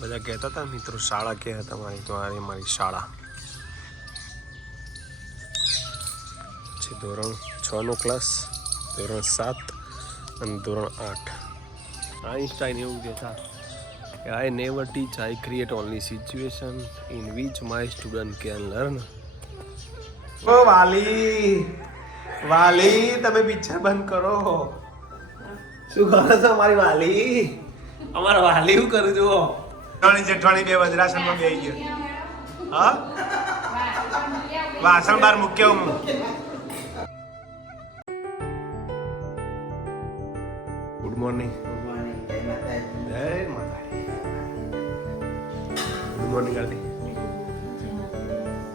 બધા કહેતા હતા મિત્રો શાળા ક્યાં તમારી, તો આ મારી શાળા છે. ધોરણ 6નો ક્લાસ, ધોરણ 7 અને ધોરણ 8. આઈન્સ્ટાઈન એવું કહેતા કે I never teach, I create only situation in which my student can learn. ઓ વાલી, વાલી તમે પિક્ચર બંધ કરો. શું કરો છો મારી વાલી? અમારા વાલી શું કરું છું? જેઠવાણી બે વજ્રાસનમાં બેસી ગયો. હા, વાસણ બાર મૂક્યો હું. Good morning. જય માતા. ગુડ મોર્નિંગ આરતી.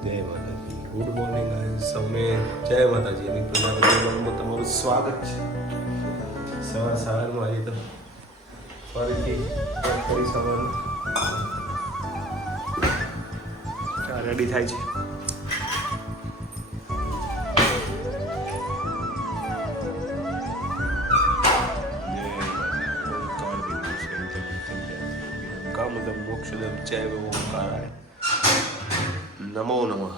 જય માતાજી. ગુડ મોર્નિંગ સૌને જય માતાજી. એની પ્રજાપતિમાં તમારું સ્વાગત છે. સવારમાં આવી તો ફરીથી ફરી સવારનું રેડી થાય છે. મોક્ષદમ જય ઓમકારાય નમો નમઃ.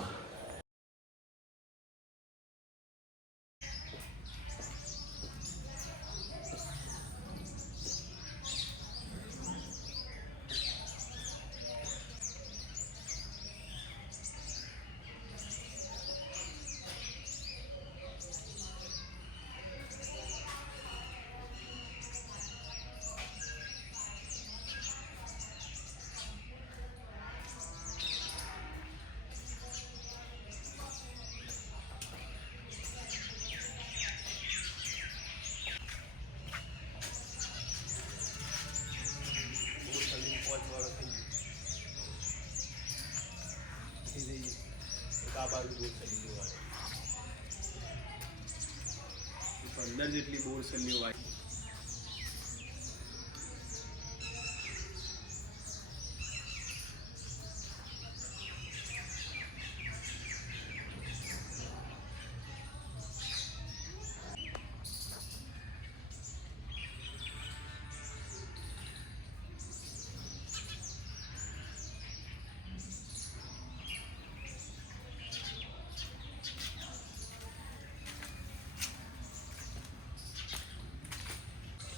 અંદર જેટલી બોર સલ્લીઓ વાય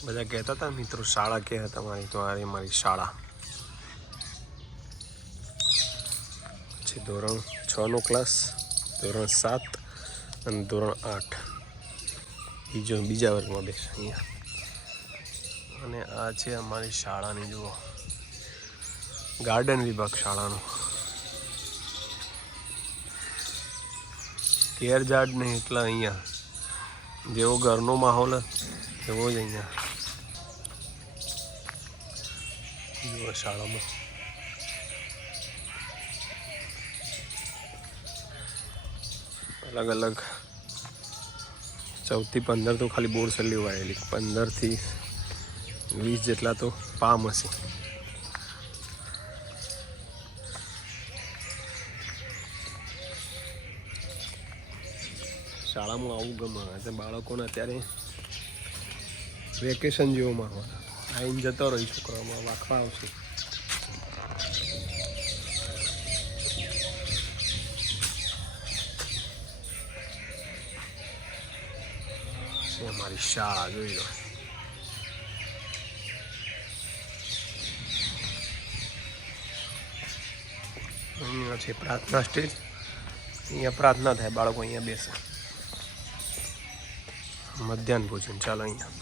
બધા કહેતા હતા મિત્રો શાળા ક્યાં તમારી, તો આ મારી શાળા છે. ધોરણ 6નો ક્લાસ, ધોરણ 7 અને ધોરણ 8. બીજા વર્ગમાં બેસ અહીંયા. અને આ છે અમારી શાળાની જુઓ ગાર્ડન વિભાગ શાળાનો. કેરઝાડ ને એટલા અહીંયા જેવો ઘરનો માહોલ એવો જ અહીંયા જુઓ શાળામાં. અલગ અલગ 14 થી 15 તો ખાલી બોર સલ્લીઓ વાયેલી, 15 થી 20 જેટલા તો પામ હશે. શાળામાં આવું ગમે. બાળકોને અત્યારે વેકેશન જેવો માહોલ. આવીને જતો રહી છોકરાઓમાં વાખવા આવશે. અમારી શાળા જોઈ લો. અહીંયા છે પ્રાર્થના સ્ટેજ. અહીંયા પ્રાર્થના થાય, બાળકો અહીંયા બેસે. મધ્યાહન ભોજન ચાલો અહીંયા.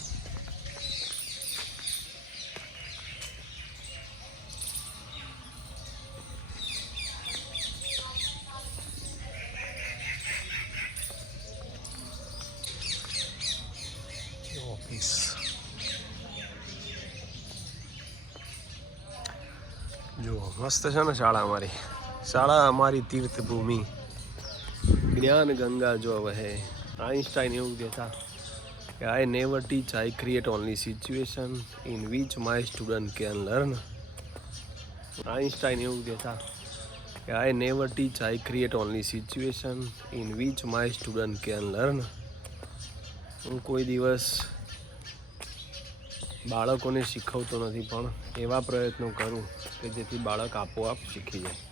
ઓફિસ જો મસ્ત છે ને શાળા અમારી. શાળા અમારી તીર્થભૂમિ, જ્ઞાન ગંગા જો વહે. આઈન્સ્ટાઈન એવું કહેતા કે I never teach, I create only situation in which my student can learn. Einstein એવું કહેતા કે I never teach, I create only situation in which my student can learn. હું કોઈ દિવસ બાળકોને શીખવતો નથી, પણ એવા પ્રયત્નો કરું કે જેથી બાળક આપોઆપ શીખી જાય.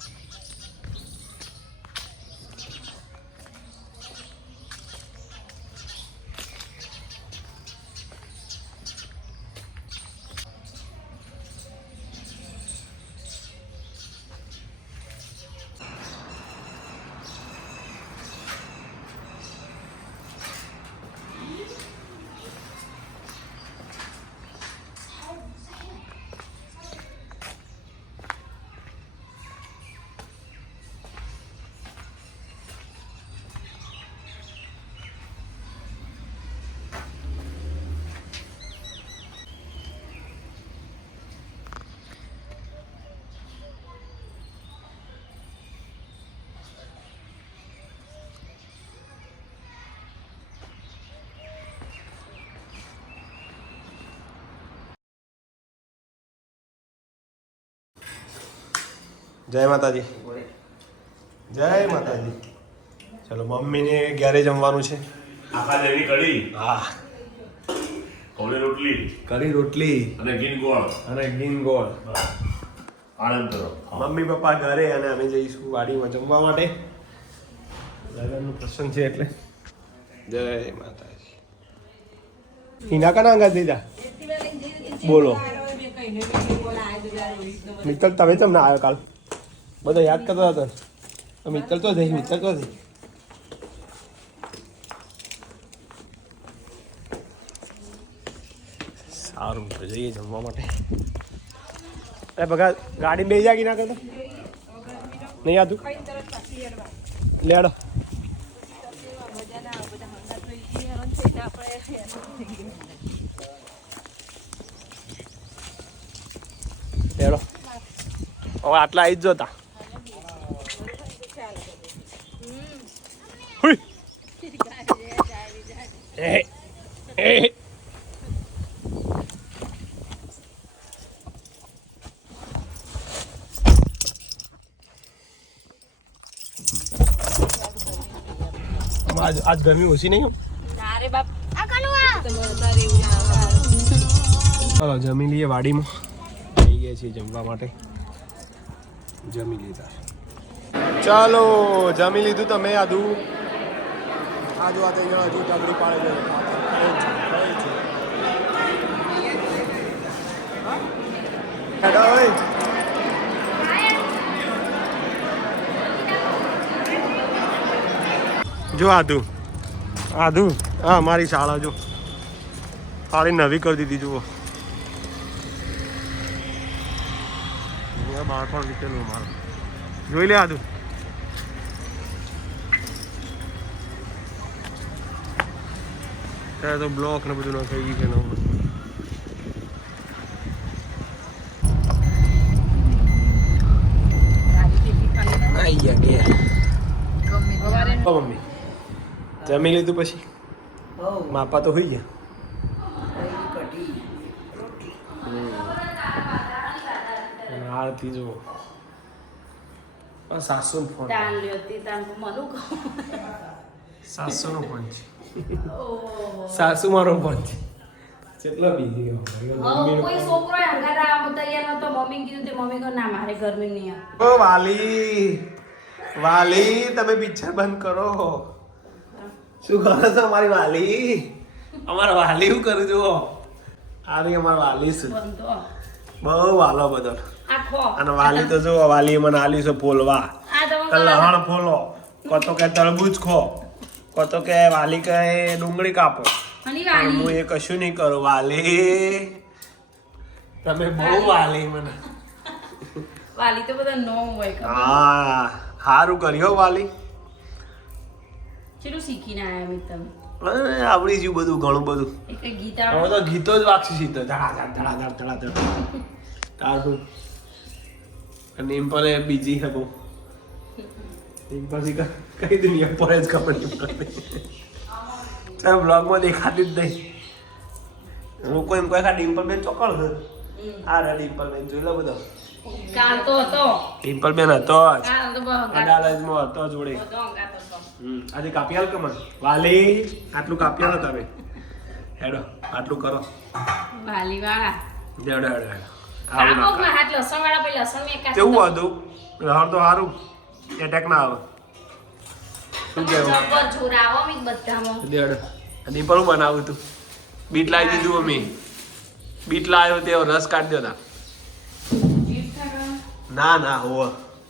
જય માતાજી. જય માતાજી. ચલો મમ્મીને ઘરે જમવાનું છે. આખા દેવી કઢી, હા, કોળી રોટલી, કઢી રોટલી અને ગીન ગોળ. આનંદ કરો. મમ્મી પપ્પા ઘરે અને અમે જઈશું વાડીમાં જમવા માટે. લગ્નનું પ્રસંગ છે એટલે. જય માતાજી. હિના કના અંગા દીધા બોલો. મિત્તલ તમે કેમ ના આવ્યો કાલ? બધા યાદ કરતા હતા. મિત્તલ તો થઈ. સારું તો જઈએ જમવા માટે. અરે બગા ગાડી બેસી જાય કે ના કરતા નહીં આતું લેડો. લેડો હવે આટલા આવી જ જોતા. आज गर्मी ओછી નહીં. ચાલો જમી લઈએ. વાડીમાં આવી ગયા છીએ જમવા માટે. જમી લીધા. ચાલો જમી લીધું. તમે આદુ આ થઈ ગયો. હજુ તગડી પાડે છે. જો આદુ હા મારી શાળા જો સારી નવી કરી દીધી. જુઓ બાળપણ લીધેલું મારું. જોઈ લે આદુ. ત્યારે તો બ્લોક ને બધું ન થઈ ગયું છે. મમ્મી જમી લીધું પછી માપા તો હોઈ ગયા. આરતી જો સાસુ નો ફોન. સાસુ નો ફોન છે. સાસુ મારો ફોન છે. કેટલો બીજી કોઈ છોકરો હંગાત આવવા તૈયાર નતો. મમ્મી કીધું તે મમ્મી કહો ના મારે ઘરમાં નહીં આવે. ઓ વાલી તમે પિક્ચર બંધ કરો. શું કરો છો અમારી વાલી? અમારા વાલી શું કરું જુઓ. આ રહી અમારા વાલી શું બહુ વાલો બધો. અને વાલી તો જુઓ વાલી મને આલી છે ફોલવા. લહણ ફોલો, કોતો કે તરબૂચ ખો, કોતો કે વાલી કે ડુંગળી કાપો. હું એ કશું નહીં કરું. વાલી તમે બહુ વાલી મને. વાલી તો બધા નો હોય. હા સારું કર્યો વાલી. ચેલું શીખીને આયા મિત તમે? આવડી ગયું બધું ઘણું બધું. એક ગીત હવે તો ગીતો જ વાગશે સીધો ધડાધડ. તારું નિમ્પલ બીજી છે બહુ. નિમ્પલ થી કઈ દુનિયા પર જ ખબર નહીં પડતી. બ્લોગમાં દેખાતી જ નહીં. હું કોઈ એમ કોઈ ડિમ્પલ બેન ચોકડ છે. આ રે ડિમ્પલ બેન જોઈ લો બધો. કાલ તો હતો ડિમ્પલ બેન હતો જ. કાલ તો અડાલજમાં હતો જોડે. આજે કાપી આલ કે મને વાલી આટલું કાપી આલો તમે. હેડો આટલું કરો વાલી વાળા હેડો હેડો હેડો આવું ના હાથ લસણ વાળા પછી લસણ મેં કાઢી કેવું હતું લહણ તો સારું એટેક ના આવે શું કેવું જબર જોરાવો મી બધામાં હેડો અને પણ હું બનાવું તું બીટ લાવી દીધું અમે બીટ લાવ્યો તે રસ કાઢી દો ના ના હોવ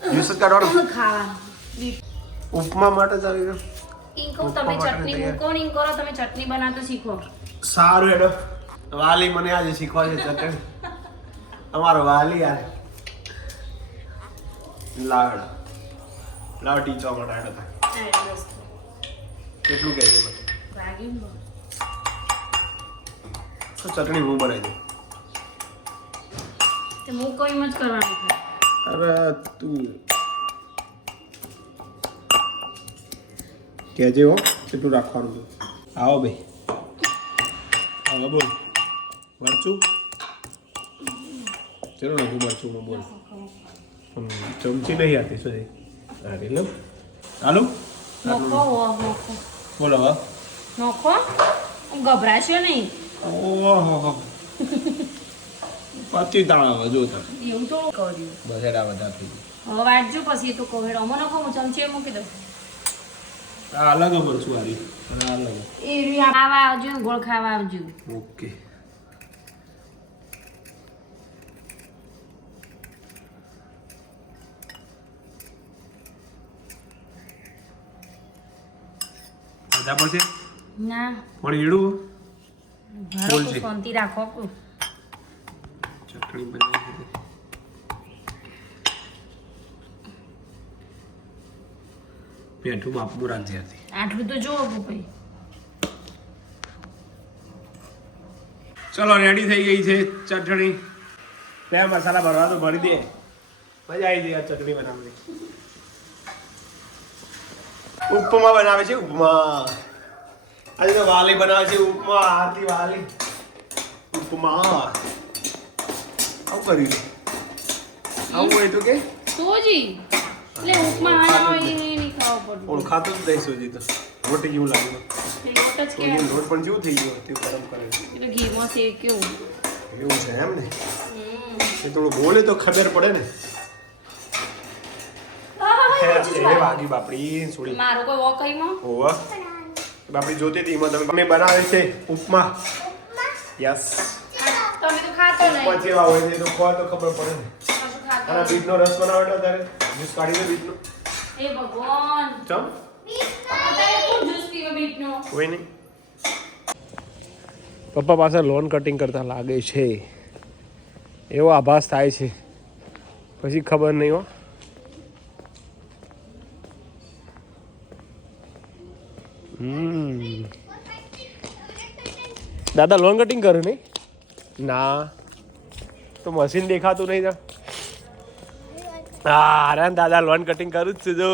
જ્યુસ જ કાઢવાનો ખાવા ઉપમા માટે ચાલી ગયો ઇંકો તમે ચટણી મૂકો ને ઇંકો તમે ચટણી બનાવતા શીખો સારું હેડો વાલી મને આજે શીખવા છે ચટણી અમારો વાલી યાર લાડ લાવ ટીચો માટે હેડો કેટલું કહેજો મને તો ચટણી હું બનાવી દઉં તે હું કોઈ મત કરવાનું છે અરે તું કહેજે હો કેટલું રાખવાનું આવો ભાઈ આવો બોલ મરચું ચલો નાખું મરચું બોલ ચમચી નહીં આતી શું હા એટલે ચાલુ નોખો નોખો બોલો હવે નોખો ગભરાશો નહીં ઓહો પચી તાળા જો તમે એવું તો કર્યું બસેડા બધા થઈ હવે વાટજો પછી એ તો કોહેડ અમો નખો હું ચમચી મૂકી દઉં આ અલગ મરચું વાળી અને અલગ એ ખાવા આવજો ગોળ ખાવા આવજો ઓકે બધા પછી ના પણ એડું ઘરો બોલજે. તો શાંતિ રાખો ચટણી બનાવી દીધી પેઠું માપનું રાખજે હતી આટલું તો જોવો ભાઈ ચલો રેડી થઈ ગઈ છે ચટણી બે મસાલા ભરવા તો ભરી દે મજા આવી ગઈ આ ચટણી બનાવવાની ઉપમા બનાવે છે ઉપમા આજે તો વાલી બનાવે છે ઉપમા આરતી વાલી ઉપમા આવું કર્યું આવું હોય તો કે સોજી એટલે ઉપમા આના હોય એ નહીં ખાવા પડતું ઓળખાતું જ નહીં સુધી તો રોટી જેવું લાગ્યું એ લોટ જ સોજીનો કહેવાય લોટ પણ જેવું થઈ ગયો તે ગરમ કરે એટલે ઘીમાં શેક્યું એવું છે એમ ને એ થોડું બોલે તો ખબર પડે ને એ વાગી બાપડી સોડી મારો કોઈ વોકઈમાં ઓવા બાપડી જોતી હતી એમાં તમે બનાવે છે ઉપમા યસ તમે તો ખાતો નહીં ઉપમા જેવા હોય છે તો ખવા તો ખબર પડે ને કશું ખાતો અને બીટનો રસ બનાવો એટલે તારે જ્યુસ કાઢી દે બીટનો એ ભગવાન ચમ અત્યારે કોણ જ્યુસ પીવે બીટનો કોઈ નહીં પપ્પા પાસે લોન કટિંગ કરતા લાગે છે એવો આભાસ થાય છે પછી ખબર નહીં હો દાદા લોન કટિંગ કરે નહીં ના તો મશીન દેખાતું નહીં જા હા અરે દાદા લોન કટિંગ કરું જ છું જો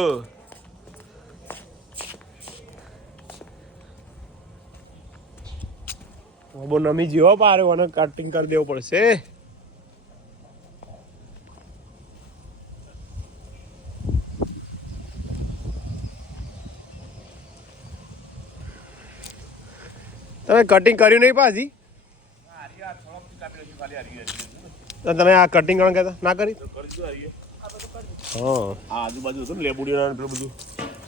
બહુ નમી જીવો પારે મને કટિંગ કરી દેવું પડશે તમે કટિંગ કર્યું નહીં પાછી તો તમે આ કટિંગ કરવા કહેતા ના કરી હા આજુબાજુ હતું ને લેબુડીઓ બધું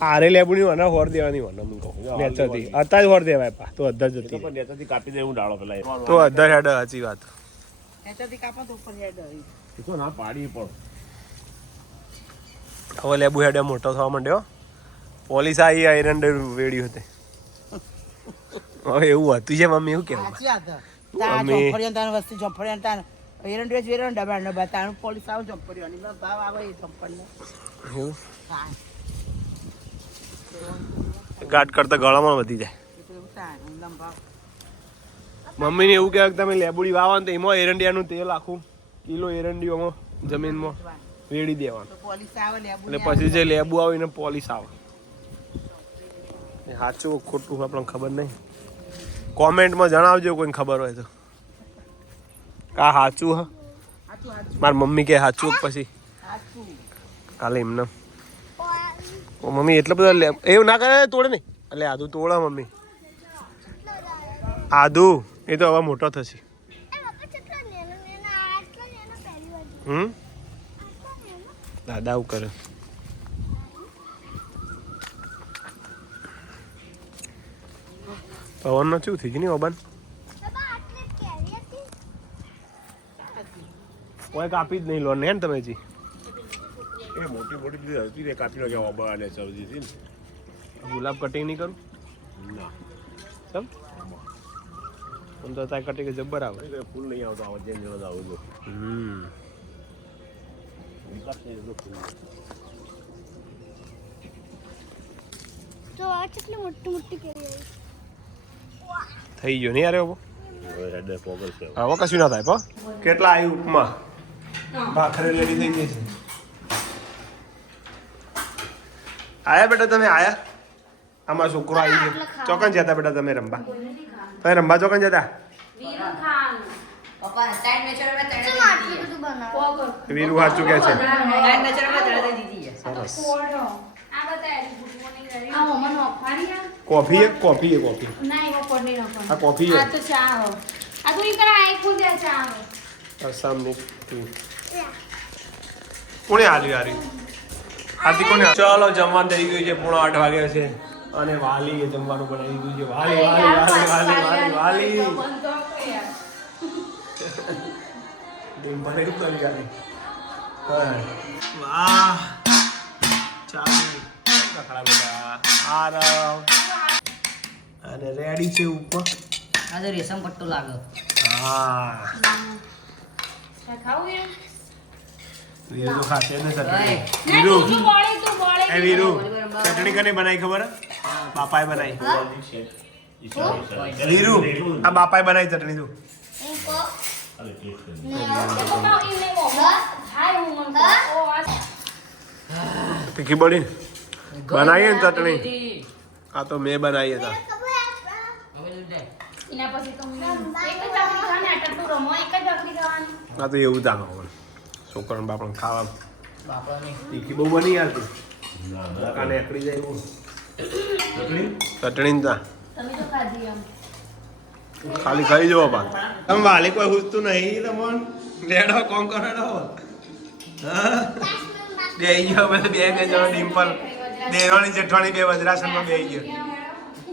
આરે લેબુની મને હોર દેવાની મને હું કહું નેચરથી અત્યારે હોર દેવાય પા તો અધર જતી પણ નેતાથી કાપી દે હું ડાળો પેલા તો અધર હેડ સાચી વાત તો ના પાડી પણ હવે લેબુ હેડે મોટો થવા માંડ્યો પોલીસ આવી આયરન વેડ્યું હતી હવે એવું હતું છે મમ્મી એવું કેવું એવું ગાઢ કરતા ગળામાં વધી જાય મમ્મીને એવું કહેવાય કે તમે લેબુડી વાવો ને તો એમાં એરંડિયાનું તેલ આખું કિલો એરંડીઓમાં જમીનમાં વેડી દેવાનું એટલે પછી જે લેબુ આવે એને પોલીસ આવે સાચું ખોટું આપણને ખબર નહીં કોમેન્ટમાં જણાવજો કોઈને ખબર હોય તો કા સાચું હા મારી મમ્મી કે સાચું પછી કાલે એમને મમ્મી એટલો બધો એવું ના કરે તોડે નહીં એટલે આધું તોડે મમ્મી આદુ એ તો હવે મોટો થશે. દાદા આવું કરે. પવનનો શું થઈ ગયું ને ઓબન? કોઈ કાપી જ નહીં લો ને તમે જી. એ મોટી મોટી હતી ને કાપી નાખ્યા ઓબા અને સબ્જી થી ગુલાબ કટિંગ નહીં કરું ના ચમ હું તો ત્યાં કટિંગ જબ્બર આવે. ફૂલ નહીં આવતો આવા જેમ જેવા આવું તો વિકાસ નહીં થતો ફૂલ. તો આ કેટલી મોટી મોટી કેરી થઈ ગયો નહીં યાર હવે હેડ પોગલ છે હવે કશું ના થાય પણ કેટલા આવી ઉપમા ભાખરે રેડી થઈ ગઈ છે. આયા બેટા તમે આયા? આમાં છોકરો આવી ગયો. ચોકન જતા બેટા તમે રમવા? તમે રમવા ચોકન જતા? વીરુ સાચું કે છે. સરસ. કોફી હે કોફી આ કોફી હે સામने કોણે આલ્યું યારી આથી કોને? ચાલો જમવાનું થઈ ગયું છે. 7:30 વાગ્યા છે અને વાલી એ જમવાનું બનાવી દીધું છે. વાલી વાલી વાલી વાલી વાલી ડિમ્પલ કરી ગાડી. વાહ ચાલો ખડા બેટા આરામ અને રેડી છે ઉપર. આ તો રેશમ પટ્ટો લાગે. હા વીરુ તો ખાશે ને ચટણી. વીરુ એ વીરુ ચટણી કને બનાવી ખબર? બાપાએ બનાવી. વીરુ આ બાપાએ બનાવી ચટણી તું. તીખી બની બનાવીએ ને ચટણી. આ તો મેં બનાવી હતા. આ તો એવું તાનો છોકરાને બાપણ ખાવા તીખી બહુ બની યાર તું. કાને એકડી જાય એવું ચટણી તા ખાલી ખાઈ જવો બા. તમે વાલી કોઈ પૂછતું નહીં તમને લેડો કોમ કરેડો. બે ગયો બે બે જણો ડિમ્પલ દેરોની જેઠવાણી બે વજરાસનમાં બે ગયો.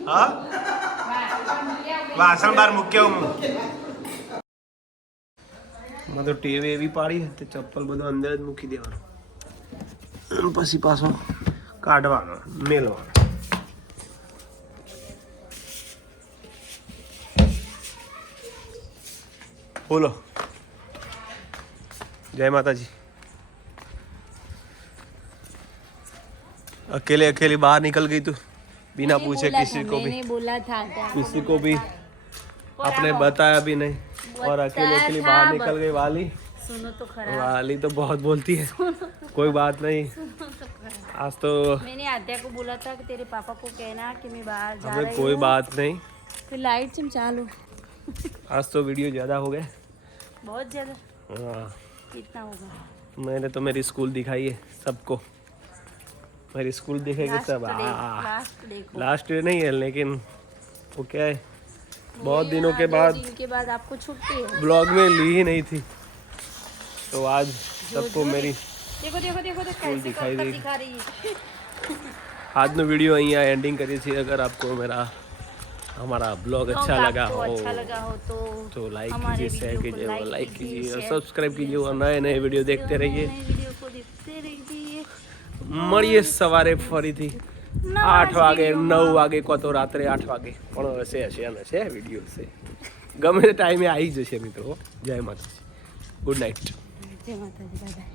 હા વાસણ બાર મૂક્યો હું. મેં તો ટેવ એવી પાડી તે ચપ્પલ બધું અંદર જ મૂકી દેવાનું પછી પાછો કાઢવાનો મેલવાનો. બોલો जय माता जी. अकेले अकेले बाहर निकल गई तू बिना पूछे किसी को भी आपने बताया भी नहीं और अकेले अकेले बाहर निकल गई. वाली सुनो तो खराब. वाली तो बहुत बोलती है. कोई बात नहीं. आज तो मैंने आद्या को बोला था कि तेरे पापा को कहना कि मैं बाहर जा हमें रही कोई हूँ. बात नहीं. फिर लाइट सिम चालू. आज तो वीडियो ज़्यादा हो गए. बहुत ज्यादा. हाँ कितना होगा? मैंने तो मेरी स्कूल दिखाई है सबको. मेरी स्कूल दिखेगी सब. लास्ट देखो. लास्ट नहीं है लेकिन वो क्या है बहुत दिनों के बाद दिन के बाद आपको छुट्टी है. ब्लॉग में ली ही नहीं थी तो आज सबको मेरी देखो देखो देखो तो कैसे दिखाई कर दी. दिखा रही है. આજનો વિડીયો અહીંયા એન્ડિંગ કરીએ છીએ. अगर आपको मेरा हमारा ब्लॉग अच्छा लगा आपको हो अच्छा लगा हो तो लाइक हमारे कीजिए, शेयर वीडियो को कीजिए, लाइक कीजिए और शेयर सब्सक्राइब कीजिए और नए नए वीडियो देखते रहिए. नए वीडियो को देखते रहिए. મળીએ સવારે ફરીથી 8 વાગે 9 વાગે કો તો રાત્રે 8 વાગે પણ હશે હશે અને છે વિડીયો છે ગમે તે ટાઈમે આવી જશે મિત્રો. જય માતાજી. Good night. जय माता दी. Bye bye.